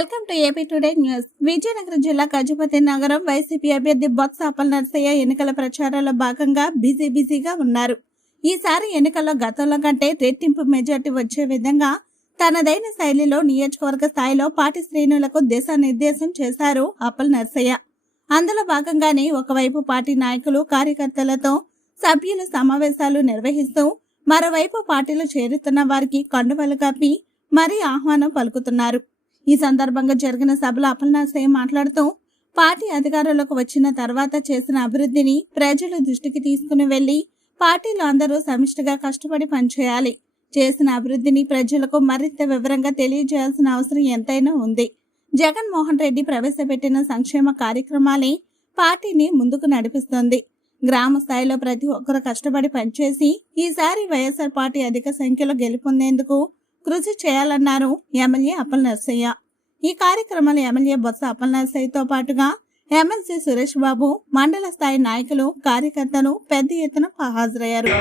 Welcome to AP today news. Vizianagaram జిల్లా గజపతి నగరం YCP అభ్యర్థి బొత్స అపల్ నర్సయ్య ఎన్నికల ప్రచారంలో భాగంగా బిజీ బిజీగా ఉన్నారు. ఈసారి ఎన్నికల్లో గతంలో కంటే రెట్టింపు మెజార్టీ వచ్చే విధంగా తనదైన శైలిలో నియోజకవర్గ స్థాయిలో పార్టీ శ్రేణులకు దిశానిర్దేశం చేశారు అపల్ నర్సయ్య. అందులో భాగంగానే ఒకవైపు పార్టీ నాయకులు కార్యకర్తలతో సభ్యులు సమావేశాలు నిర్వహిస్తూ మరోవైపు పార్టీలో చేరుతున్న వారికి కండువలు కప్పి మరీ ఆహ్వానం పలుకుతున్నారు. ఈ సందర్భంగా జరిగిన సభలో అపలనాశయ్య మాట్లాడుతూ పార్టీ అధికారంలోకి వచ్చిన తర్వాత చేసిన అభివృద్ధిని ప్రజలు దృష్టికి తీసుకుని వెళ్ళి పార్టీలో అందరూ సమిష్టిగా కష్టపడి పనిచేయాలి. చేసిన అభివృద్ధిని ప్రజలకు మరింత వివరంగా తెలియజేయాల్సిన అవసరం ఎంతైనా ఉంది. జగన్మోహన్ రెడ్డి ప్రవేశపెట్టిన సంక్షేమ కార్యక్రమాలే పార్టీని ముందుకు నడిపిస్తుంది. గ్రామ స్థాయిలో ప్రతి ఒక్కరు కష్టపడి పనిచేసి ఈసారి వైఎస్ఆర్ పార్టీ అధిక సంఖ్యలో గెలుపొందేందుకు కృషి చేయాలన్నారు ఎమ్మెల్యే అప్పల్ నర్సయ్య. ఈ కార్యక్రమంలో ఎమ్మెల్యే బొత్స అప్పల్ నర్సయ్యతో పాటుగా ఎమ్మెల్సీ సురేష్ బాబు మండల స్థాయి నాయకులు కార్యకర్తలు పెద్ద ఎత్తున హాజరయ్యారు.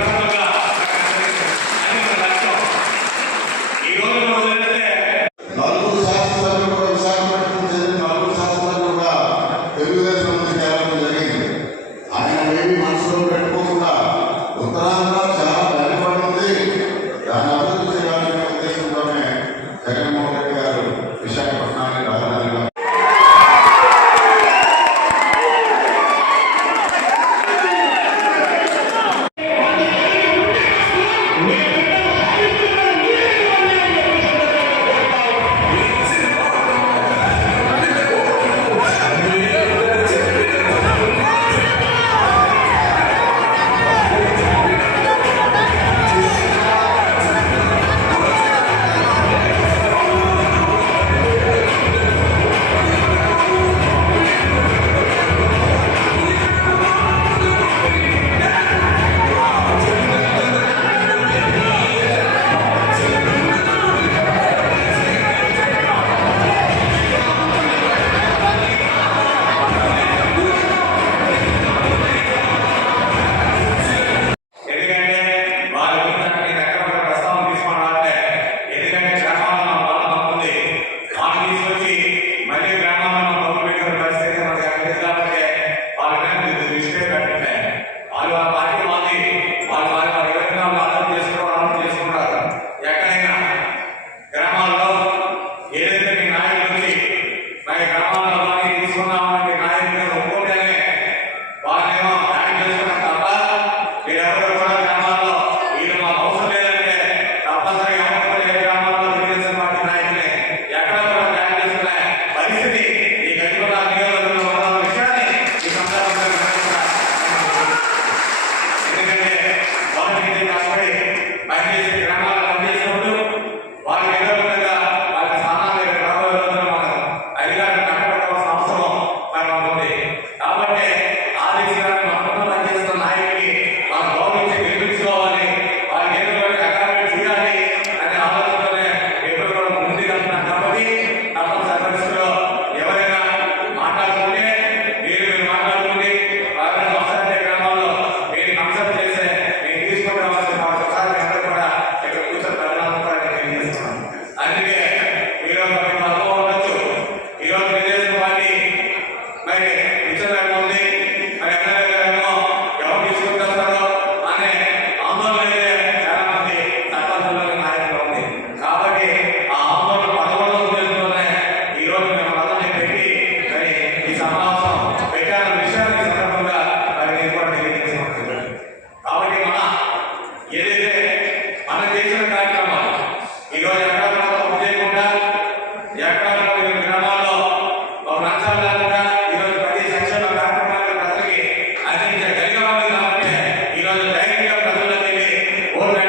One